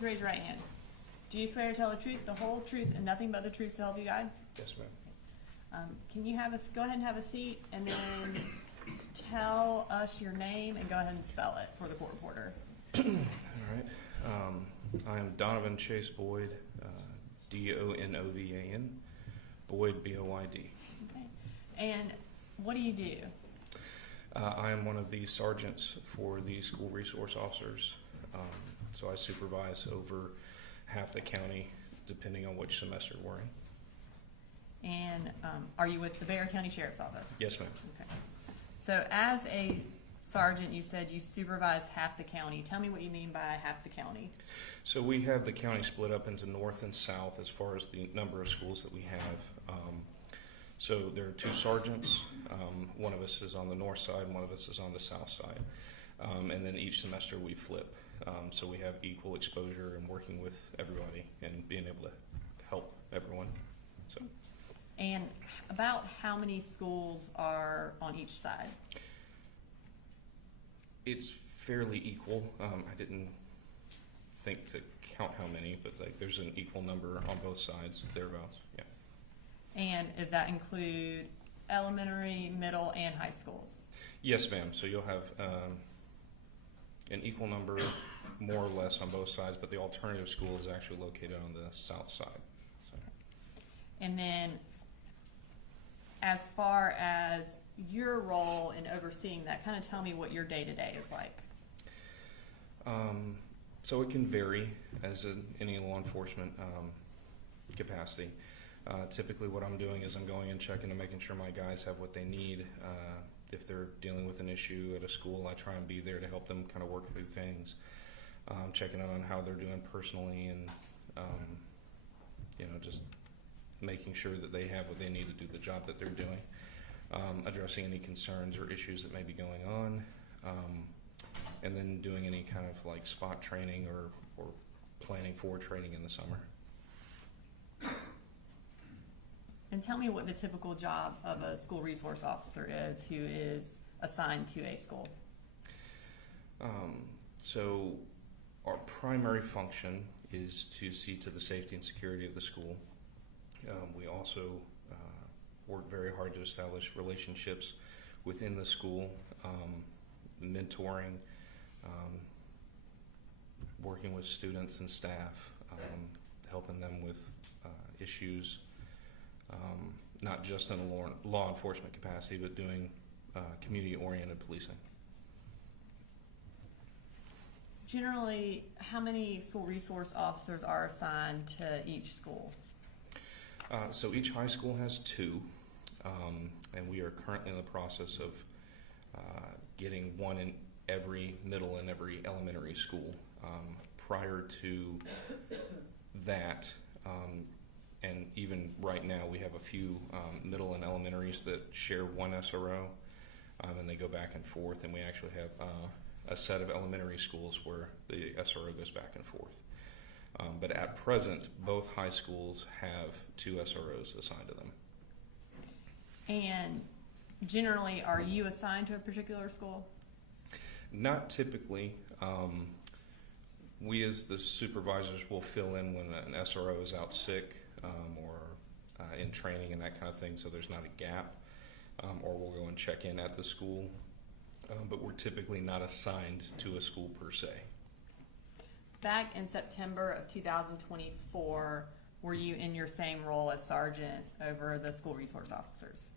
please raise your right hand. Do you swear to tell the truth, the whole truth, and nothing but the truth so help you God? Yes, ma'am. Can you go ahead and have a seat, and then tell us your name and go ahead and spell it for the court reporter. All right. I am Donovan Chase Boyd, Donovan, Boyd, B-O-Y-D. Okay. And what do you do? I am one of the sergeants for the school resource officers. So I supervise over half the county, depending on which semester we're in. And are you with the Bexar County Sheriff's Office? Yes, ma'am. Okay. So as a sergeant, you said you supervise half the county. Tell me what you mean by half the county. So we have the county split up into north and south as far as the number of schools that we have. So there are two sergeants. One of us is on the north side, and one of us is on the south side. And then each semester we flip. So we have equal exposure and working with everybody and being able to help everyone. So. And about how many schools are on each side? It's fairly equal. I didn't think to count how many, but like there's an equal number on both sides, thereabouts. Yeah. And does that include elementary, middle, and high schools? Yes, ma'am. So you'll have an equal number, more or less, on both sides, but the alternative school is actually located on the south side. So. And then, as far as your role in overseeing that, kind of tell me what your day-to-day is like. So it can vary as in any law enforcement capacity. Typically what I'm doing is I'm going and checking and making sure my guys have what they need. If they're dealing with an issue at a school, I try and be there to help them kind of work through things. Checking out on how they're doing personally and, just making sure that they have what they need to do the job that they're doing. Addressing any concerns or issues that may be going on. And then doing any kind of like spot training or planning for training in the summer. And tell me what the typical job of a school resource officer is who is assigned to a school. So our primary function is to see to the safety and security of the school. We also work very hard to establish relationships within the school, mentoring, working with students and staff, helping them with issues, not just in a law enforcement capacity, but doing community-oriented policing. Generally, how many school resource officers are assigned to each school? So each high school has two, and we are currently in the process of getting one in every middle and every elementary school. Prior to that, and even right now, we have a few middle and elementaries that share one SRO, and they go back and forth, and we actually have a set of elementary schools where the SRO goes back and forth. But at present, both high schools have two SROs assigned to them. And generally, are you assigned to a particular school? Not typically. We as the supervisors will fill in when an SRO is out sick or in training and that kind of thing, so there's not a gap. Or we'll go and check in at the school. But we're typically not assigned to a school per se. Back in September of 2024, were you in your same role as sergeant over the school resource officers?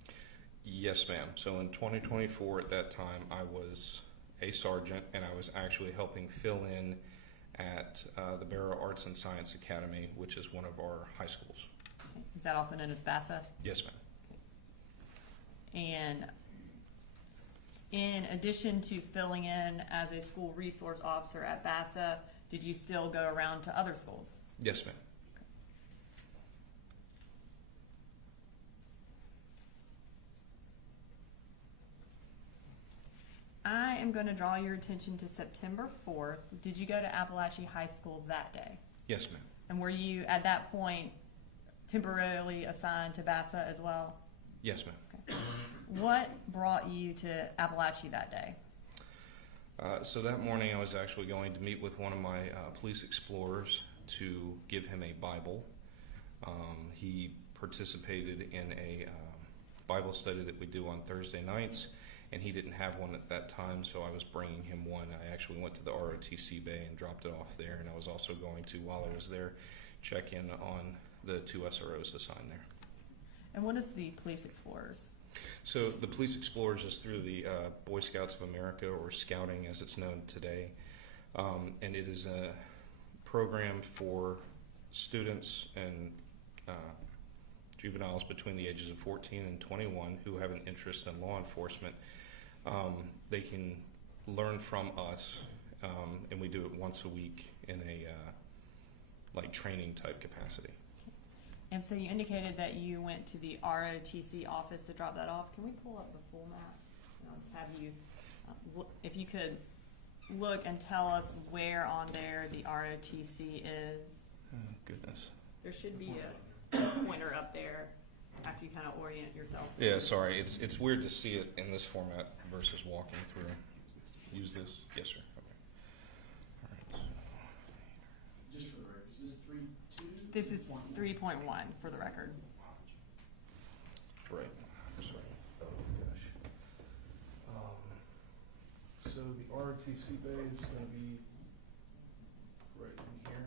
Yes, ma'am. So in 2024, at that time, I was a sergeant, and I was actually helping fill in at the Bexar Arts and Science Academy, which is one of our high schools. Okay. Is that also known as BASA? Yes, ma'am. Okay. And in addition to filling in as a school resource officer at BASA, did you still go around to other schools? Yes, ma'am. I am going to draw your attention to September 4th. Did you go to Apalachee High School that day? Yes, ma'am. And were you, at that point, temporarily assigned to BASA as well? Yes, ma'am. Okay. What brought you to Apalachee that day? So that morning I was actually going to meet with one of my police explorers to give him a Bible. He participated in a Bible study that we do on Thursday nights, and he didn't have one at that time, so I was bringing him one. I actually went to the ROTC bay and dropped it off there, and I was also going to, while I was there, check in on the 2 SROs assigned there. And what is the Police Explorers? So the Police Explorers is through the Boy Scouts of America, or Scouting as it's known today, and it is a program for students and juveniles between the ages of 14 and 21 who have an interest in law enforcement. They can learn from us, and we do it once a week in a like training type capacity. And so you indicated that you went to the ROTC office to drop that off. Can we pull up the full map? And I'll just have you, if you could look and tell us where on there the ROTC is. Oh, goodness. There should be a pointer up there after you kind of orient yourself. Yeah, sorry. It's weird to see it in this format versus walking through. Use this? Yes, sir. Okay. All right. Just for the record, is this 3.2? This is 3.1 for the record. Right. Sorry. Oh, gosh. So the ROTC bay is going to be right in here,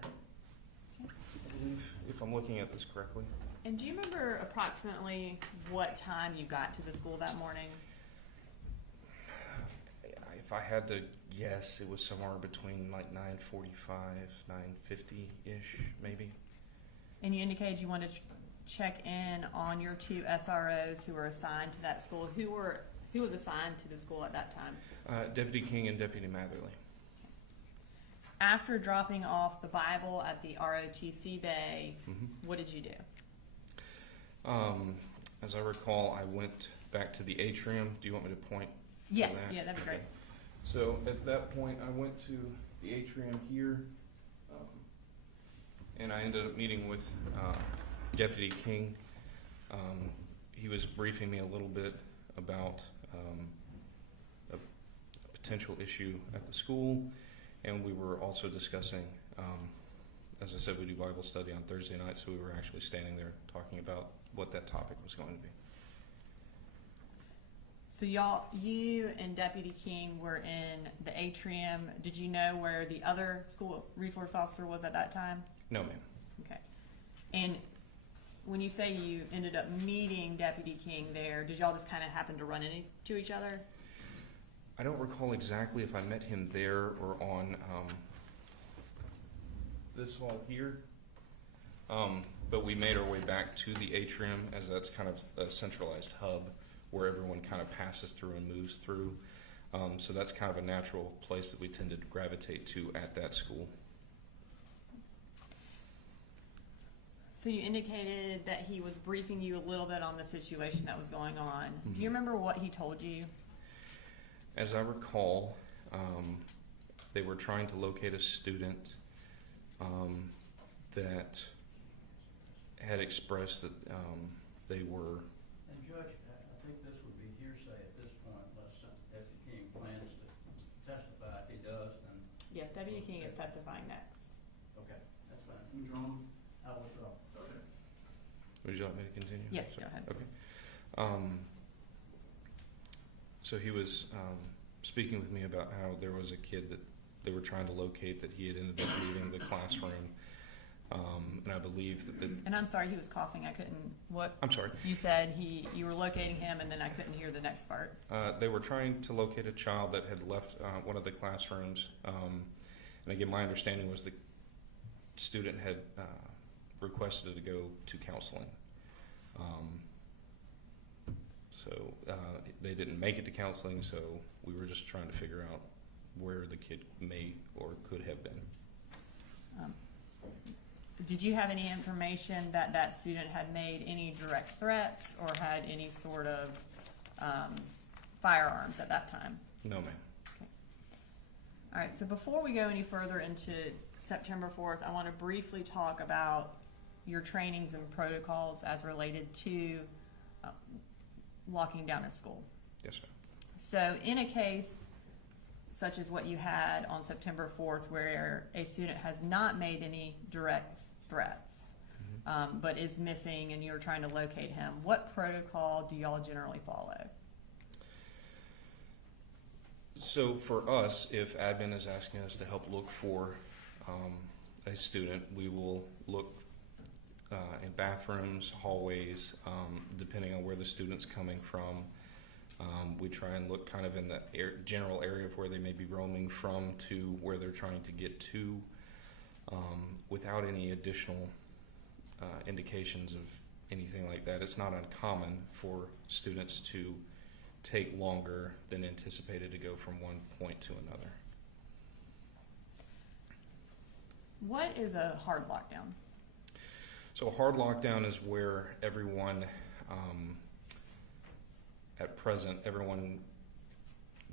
I believe, if I'm looking at this correctly. And do you remember approximately what time you got to the school that morning? If I had to guess, it was somewhere between like 9:45, 9:50-ish, maybe. And you indicated you wanted to check in on your 2 SROs who were assigned to that school. Who was assigned to the school at that time? Deputy King and Deputy Matherly. After dropping off the Bible at the ROTC bay, what did you do? As I recall, I went back to the atrium. Do you want me to point to Yes, that? yeah, that'd be great. So at that point, I went to the atrium here, and I ended up meeting with Deputy King. He was briefing me a little bit about a potential issue at the school, and we were also discussing, as I said, we do Bible study on Thursday night, so we were actually standing there talking about what that topic was going to be. So you and Deputy King were in the atrium. Did you know where the other school resource officer was at that time? No, ma'am. Okay. And when you say you ended up meeting Deputy King there, did y'all just kind of happen to run into each other? I don't recall exactly if I met him there or on this hall here, but we made our way back to the atrium, as that's kind of a centralized hub where everyone kind of passes through and moves through. So that's kind of a natural place that we tend to gravitate to at that school. So you indicated that he was briefing you a little bit on the situation that was going on. Do you remember what he told you? As I recall, they were trying to locate a student that had expressed that they were... And Judge, I think this would be hearsay at this point, unless Deputy King plans to testify. If he does, then... Yes, Deputy King is testifying next. Okay, that's fine. Withdrawn? I'll withdraw. Okay. Would you like me to continue? Yes, Sorry. go ahead. Okay. So he was speaking with me about how there was a kid that they were trying to locate that he had ended up leaving the classroom. And I believe that And I'm sorry, he was coughing. I couldn't. What? I'm sorry. You said you were locating him, and then I couldn't hear the next part. They were trying to locate a child that had left one of the classrooms. And again, my understanding was the student had requested to go to counseling. So they didn't make it to counseling, so we were just trying to figure out where the kid may or could have been. Did you have any information that that student had made any direct threats or had any sort of firearms at that time? No, ma'am. Okay. All right, so before we go any further into September 4th, I want to briefly talk about your trainings and protocols as related to locking down a school. Yes, sir. So in a case such as what you had on September 4th, where a student has not made any direct threats, but is missing and you're trying to locate him, what protocol do y'all generally follow? So for us, if admin is asking us to help look for a student, we will look in bathrooms, hallways, depending on where the student's coming from. We try and look kind of in the general area of where they may be roaming from to where they're trying to get to, without any additional indications of anything like that. It's not uncommon for students to take longer than anticipated to go from one point to another. What is a hard lockdown? So a hard lockdown is where everyone, at present, everyone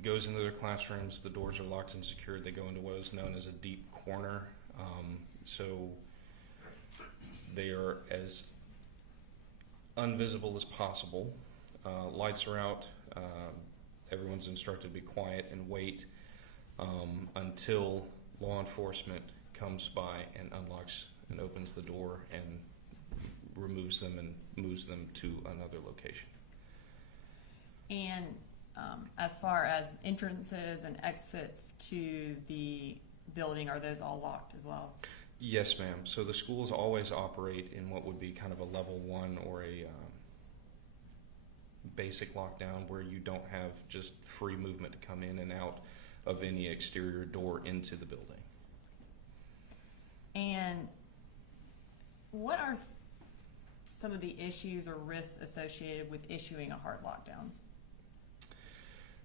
goes into their classrooms, the doors are locked and secured, they go into what is known as a deep corner. So they are as invisible as possible. Lights are out, everyone's instructed to be quiet and wait until law enforcement comes by and unlocks and opens the door and removes them and moves them to another location. And as far as entrances and exits to the building, are those all locked as well? Yes, ma'am. So the schools always operate in what would be kind of a level 1 or a basic lockdown, where you don't have just free movement to come in and out of any exterior door into the building. And what are some of the issues or risks associated with issuing a hard lockdown?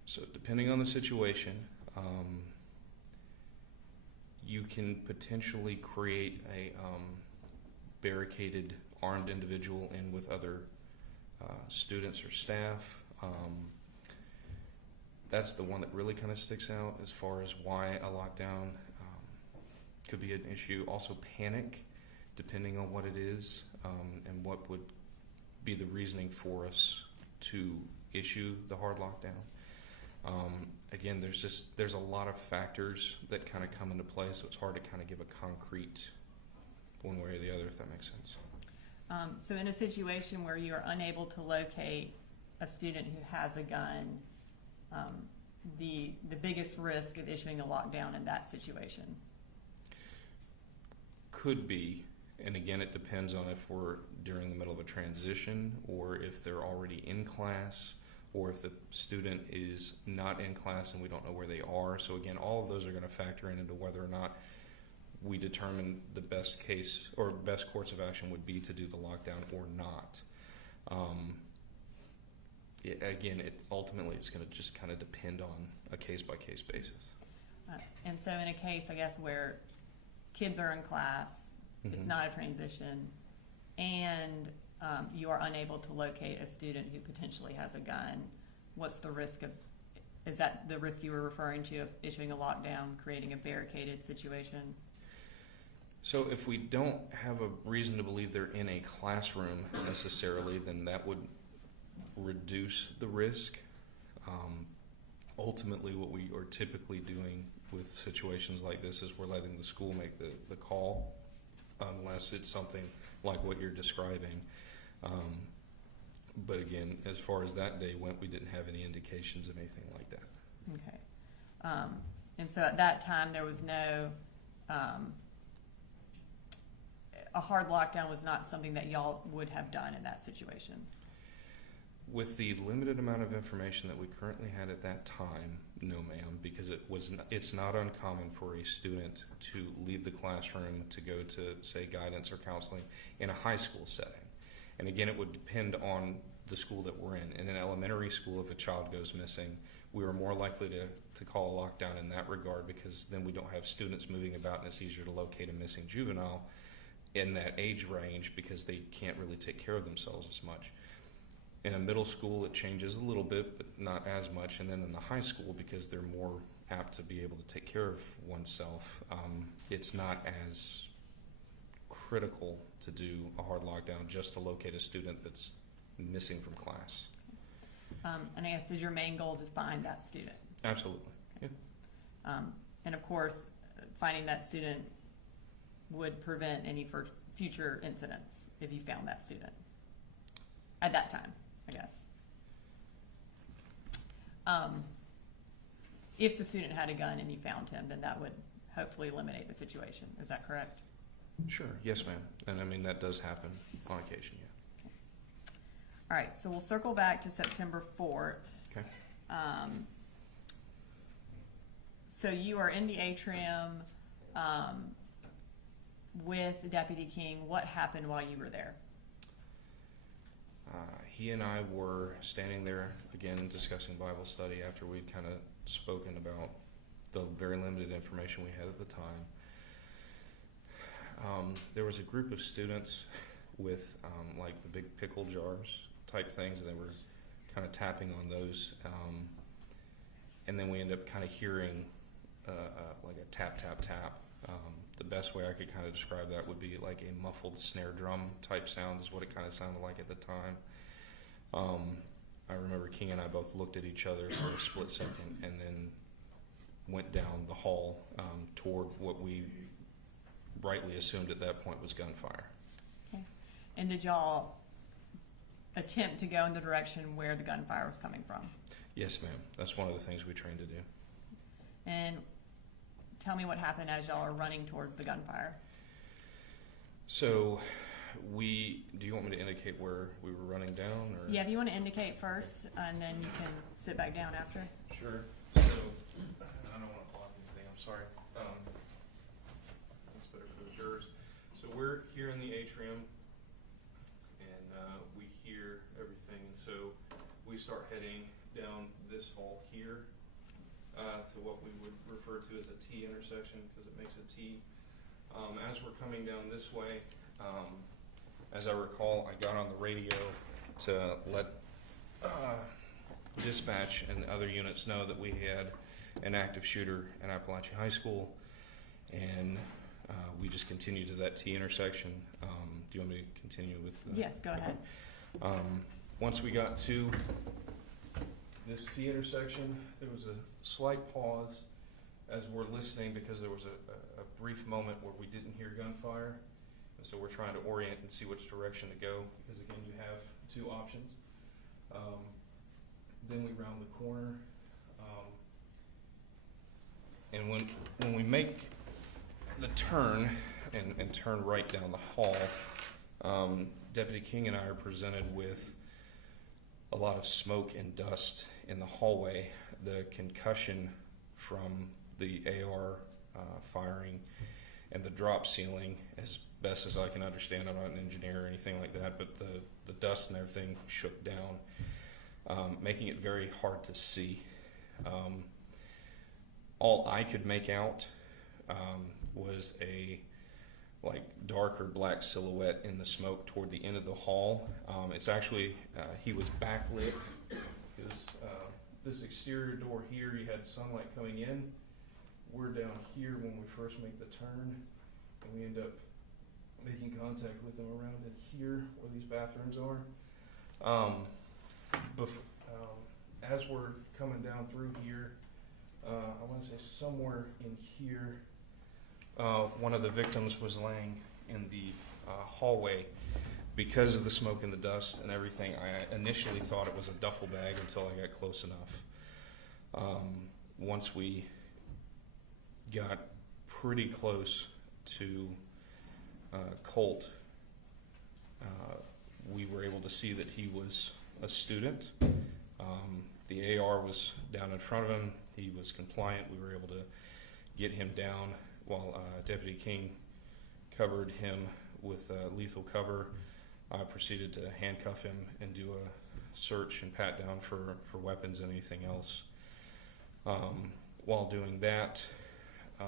So depending on the situation, you can potentially create a barricaded armed individual in with other students or staff. That's the one that really kind of sticks out as far as why a lockdown could be an issue. Also panic, depending on what it is, and what would be the reasoning for us to issue the hard lockdown. Again, there's a lot of factors that kind of come into play, so it's hard to kind of give a concrete one way or the other, if that makes sense. So in a situation where you are unable to locate a student who has a gun, the biggest risk of issuing a lockdown in that situation? Could be, and again, it depends on if we're during the middle of a transition or if they're already in class, or if the student is not in class and we don't know where they are. So again, all of those are going to factor into whether or not we determine the best case or best course of action would be to do the lockdown or not. Again, ultimately it's going to just kind of depend on a case-by-case basis. And so in a case, I guess, where kids are in class, it's not a transition, and you are unable to locate a student who potentially has a gun, what's the risk of, is that the risk you were referring to of issuing a lockdown, creating a barricaded situation? So if we don't have a reason to believe they're in a classroom necessarily, then that would reduce the risk. Ultimately, what we are typically doing with situations like this is we're letting the school make the call, unless it's something like what you're describing. But again, as far as that day went, we didn't have any indications of anything like that. Okay. And so at that time, there was no, a hard lockdown was not something that y'all would have done in that situation? With the limited amount of information that we currently had at that time, no ma'am, because it's not uncommon for a student to leave the classroom to go to, say, guidance or counseling in a high school setting. And again, it would depend on the school that we're in. In an elementary school, if a child goes missing, we are more likely to call a lockdown in that regard, because then we don't have students moving about and it's easier to locate a missing juvenile in that age range because they can't really take care of themselves as much. In a middle school, it changes a little bit, but not as much. And then in the high school, because they're more apt to be able to take care of oneself, it's not as critical to do a hard lockdown just to locate a student that's missing from class. And I guess, is your main goal to find that student? Absolutely. Yeah. And of course, finding that student would prevent any future incidents if you found that student at that time, I guess. If the student had a gun and you found him, then that would hopefully eliminate the situation. Is that correct? Sure. Yes, ma'am. And I mean, that does happen on occasion, yeah. Okay. All right, so we'll circle back to September 4th. Okay. So you are in the atrium with Deputy King. What happened while you were there? He and I were standing there, again, discussing Bible study after we'd kind of spoken about the very limited information we had at the time. There was a group of students with like the big pickle jars type things, and they were kind of tapping on those. And then we ended up kind of hearing like a tap, tap, tap. The best way I could kind of describe that would be like a muffled snare drum type sound is what it kind of sounded like at the time. I remember King and I both looked at each other for a split second and then went down the hall toward what we rightly assumed at that point was gunfire. Okay. And did y'all attempt to go in the direction where the gunfire was coming from? Yes, ma'am. That's one of the things we trained to do. And tell me what happened as y'all are running towards the gunfire. So do you want me to indicate where we were running down? Or? Yeah, if you want to indicate first, and then you can sit back down after. Sure. So, I don't want to block anything, I'm sorry. That's better for the jurors. So we're here in the atrium, and we hear everything, and so we start heading down this hall here to what we would refer to as a T intersection, because it makes a T. As we're coming down this way, as I recall, I got on the radio to let dispatch and other units know that we had an active shooter at Apalachee High School, and we just continued to that T intersection. Do you want me to continue with? Yes, go ahead. Once we got to this T intersection, there was a slight pause as we're listening, because there was a brief moment where we didn't hear gunfire. And so we're trying to orient and see which direction to go, because again, you have two options. Then we round the corner. And when we make the turn and turn right down the hall, Deputy King and I are presented with a lot of smoke and dust in the hallway. The concussion from the AR firing and the drop ceiling, as best as I can understand, I'm not an engineer or anything like that, but the dust and everything shook down, making it very hard to see. All I could make out was a like dark or black silhouette in the smoke toward the end of the hall. It's actually, he was backlit. This exterior door here, you had sunlight coming in. We're down here when we first make the turn, and we end up making contact with them around in here where these bathrooms are. As we're coming down through here, I want to say somewhere in here, one of the victims was laying in the hallway. Because of the smoke and the dust and everything, I initially thought it was a duffel bag until I got close enough. Once we got pretty close to Colt, we were able to see that he was a student. The AR was down in front of him. He was compliant. We were able to get him down while Deputy King covered him with lethal cover. I proceeded to handcuff him and do a search and pat down for weapons and anything else. While doing that, I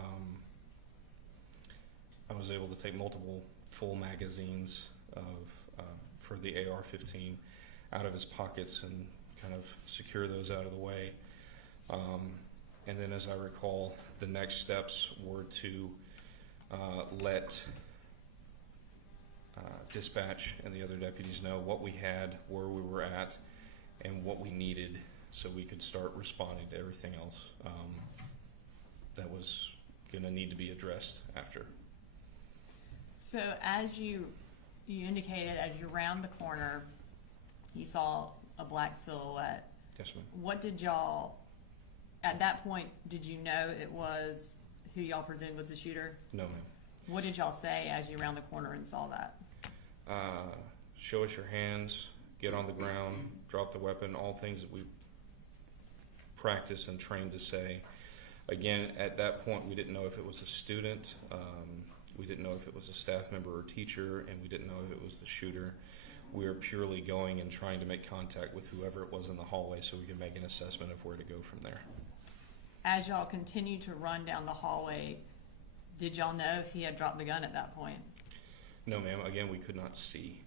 was able to take multiple full magazines for the AR-15 out of his pockets and kind of secure those out of the way. And then, as I recall, the next steps were to let dispatch and the other deputies know what we had, where we were at, and what we needed, so we could start responding to everything else. that was going to need to be addressed after. So as you indicated, as you round the corner, you saw a black silhouette. Yes, ma'am. What did y'all, at that point, did you know it was who y'all presumed was the shooter? No, ma'am. What did y'all say as you round the corner and saw that? Show us your hands, get on the ground, drop the weapon, all things that we practice and train to say. Again, at that point, we didn't know if it was a student, we didn't know if it was a staff member or teacher, and we didn't know if it was the shooter. We were purely going and trying to make contact with whoever it was in the hallway so we could make an assessment of where to go from there. As y'all continued to run down the hallway, did y'all know if he had dropped the gun at that point? No, ma'am. Again, we could not see.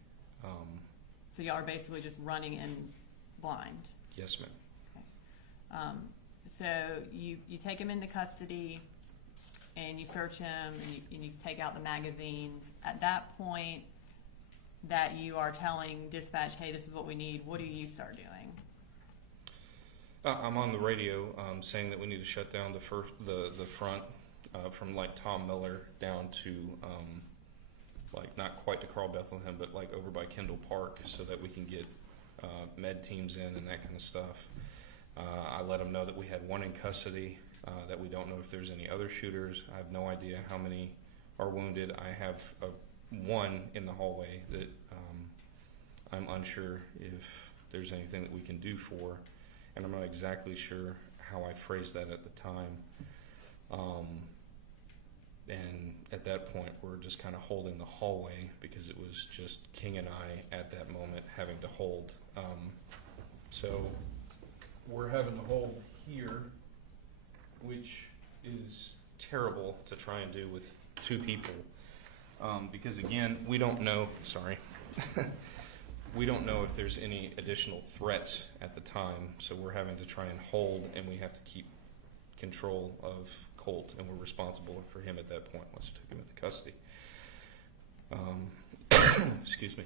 So y'all are basically just running in blind. Yes, ma'am. Okay. So you take him into custody and you search him and you take out the magazines. At that point that you are telling dispatch, hey, this is what we need, what do you start doing? I'm on the radio saying that we need to shut down the front from like Tom Miller down to like not quite to Carl Bethlehem, but like over by Kendall Park, so that we can get med teams in and that kind of stuff. I let them know that we had one in custody, that we don't know if there's any other shooters. I have no idea how many are wounded. I have one in the hallway that I'm unsure if there's anything that we can do for, and I'm not exactly sure how I phrased that at the time. And at that point, we're just kind of holding the hallway because it was just King and I at that moment having to hold. So we're having to hold here, which is terrible to try and do with two people. Because again, we don't know, sorry, we don't know if there's any additional threats at the time. So we're having to try and hold, and we have to keep control of Colt, and we're responsible for him at that point once we took him into custody. Excuse me.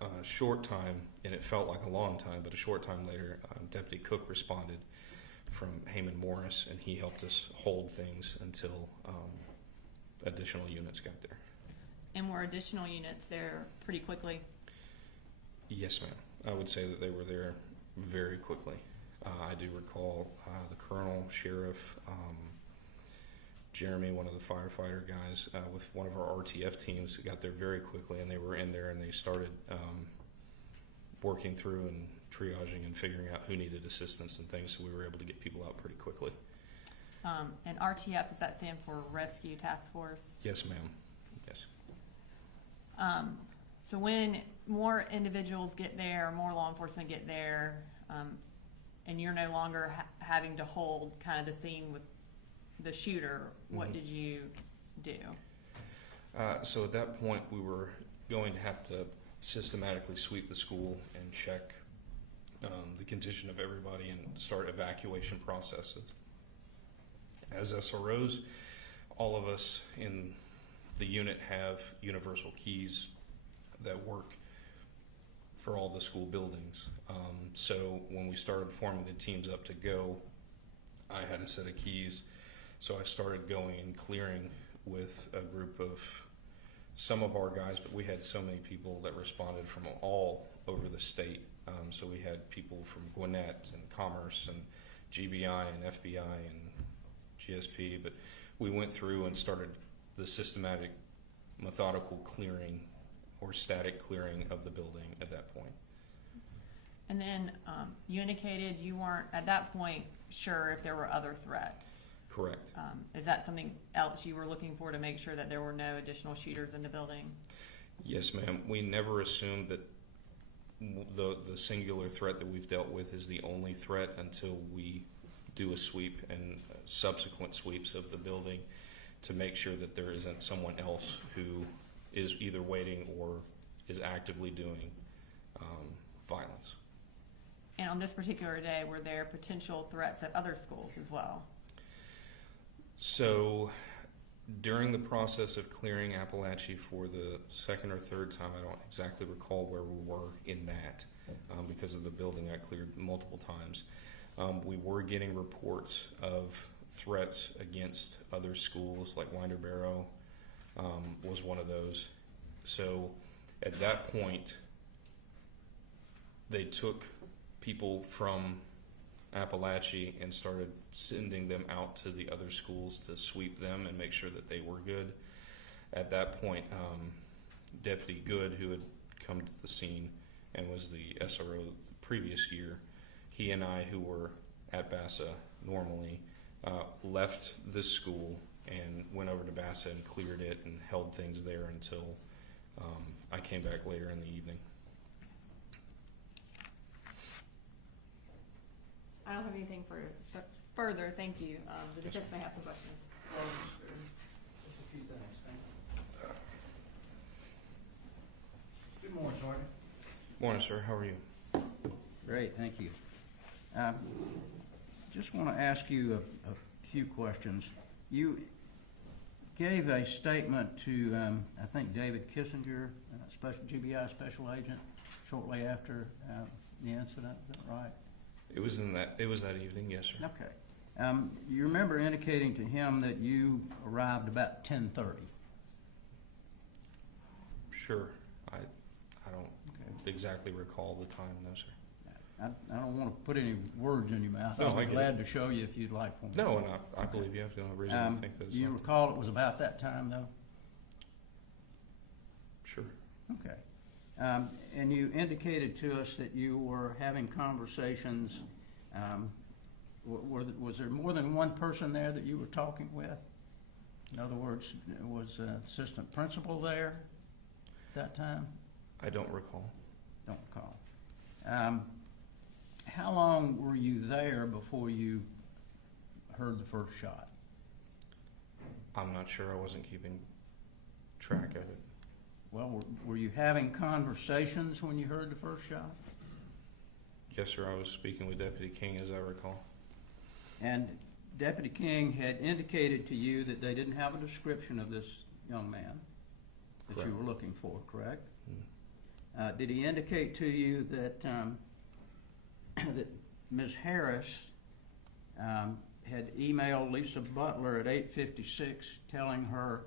A short time, and it felt like a long time, but a short time later, Deputy Cook responded from Heyman Morris, and he helped us hold things until additional units got there. And were additional units there pretty quickly? Yes, ma'am. I would say that they were there very quickly. I do recall the colonel, sheriff, Jeremy, one of the firefighter guys, with one of our RTF teams, got there very quickly, and they were in there and they started working through and triaging and figuring out who needed assistance and things, so we were able to get people out pretty quickly. And RTF, does that stand for Rescue Task Force? Yes, ma'am. Yes. So when more individuals get there, more law enforcement get there, and you're no longer having to hold kind of the scene with the shooter, what did you do? So at that point, we were going to have to systematically sweep the school and check the condition of everybody and start evacuation processes. As SROs, all of us in the unit have universal keys that work for all the school buildings. So when we started forming the teams up to go, I had a set of keys. So I started going and clearing with a group of some of our guys, but we had so many people that responded from all over the state. So we had people from Gwinnett and Commerce and GBI and FBI and GSP, but we went through and started the systematic, methodical clearing or static clearing of the building at that point. And then you indicated you weren't, at that point, sure if there were other threats. Correct. Is that something else you were looking for to make sure that there were no additional shooters in the building? Yes, ma'am. We never assumed that the singular threat that we've dealt with is the only threat until we do a sweep and subsequent sweeps of the building to make sure that there isn't someone else who is either waiting or is actively doing violence. And on this particular day, were there potential threats at other schools as well? So during the process of clearing Apalachee for the second or third time, I don't exactly recall where we were in that because of the building I cleared multiple times. We were getting reports of threats against other schools, like Winder Barrow was one of those. So at that point, they took people from Apalachee and started sending them out to the other schools to sweep them and make sure that they were good. At that point, Deputy Good, who had come to the scene and was the SRO the previous year, he and I, who were at Bassa normally, left this school and went over to Bassa and cleared it and held things there until I came back later in the evening. I don't have anything further. Thank you. The defense may have some questions. Just a few things, thank you. Good morning, Sergeant. Morning, sir. How are you? Great, thank you. Just want to ask you a few questions. You gave a statement to, I think, David Kissinger, GBI special agent, shortly after the incident. Is that right? It was that evening, yes, sir. Okay. You remember indicating to him that you arrived about 10:30. Sure. I don't exactly recall the time, no, sir. I don't want to put any words in your mouth. No, I'll I be get glad to show you if you'd like one. No, and I believe you have no reason to think that it's Do you not. recall it was about that time, though? Sure. Okay. And you indicated to us that you were having conversations. Was there more than one person there that you were talking with? In other words, was an assistant principal there at that time? I don't recall. Don't recall. How long were you there before you heard the first shot? I'm not sure. I wasn't keeping track of it. Well, were you having conversations when you heard the first shot? Yes, sir. I was speaking with Deputy King, as I recall. And Deputy King had indicated to you that they didn't have a description of this young man that Correct. you were looking for, correct? Mm. Did he indicate to you that that Ms. Harris had emailed Lisa Butler at 8:56 telling her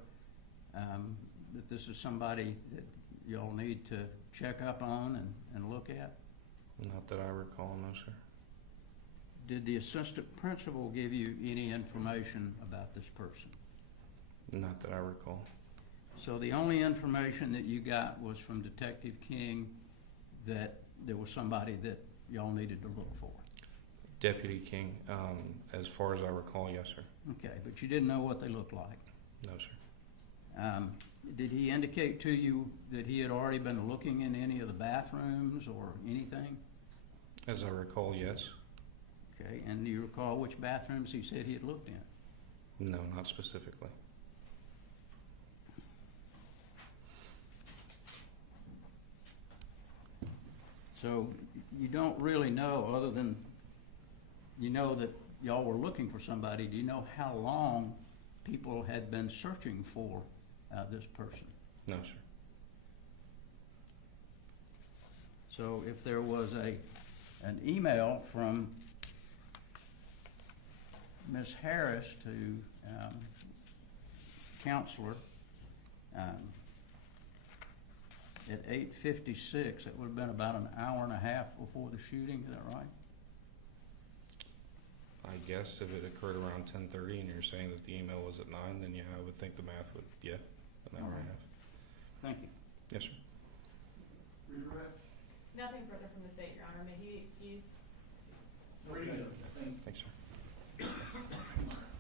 that this is somebody that y'all need to check up on and look at? Not that I recall, no, sir. Did the assistant principal give you any information about this person? Not that I recall. So the only information that you got was from Detective King that there was somebody that y'all needed to look for? Deputy King, as far as I recall, yes, sir. Okay, but you didn't know what they looked like? No, sir. Did he indicate to you that he had already been looking in any of the bathrooms or anything? As I recall, yes. Okay, and do you recall which bathrooms he said he had looked in? No, not specifically. So you don't really know, other than you know that y'all were looking for somebody. Do you know how long people had been searching for this person? No, sir. So if there was an email from Ms. Harris to counselor at 8:56, it would have been about an hour and a half before the shooting. Is that right? I guess if it occurred around 10:30 and you're saying that the email was at 9, then yeah, I would think the math would, an hour and a half. Thank you. Yes, sir. Nothing further from the state, Your Honor. May he excuse? Okay. Thanks, sir.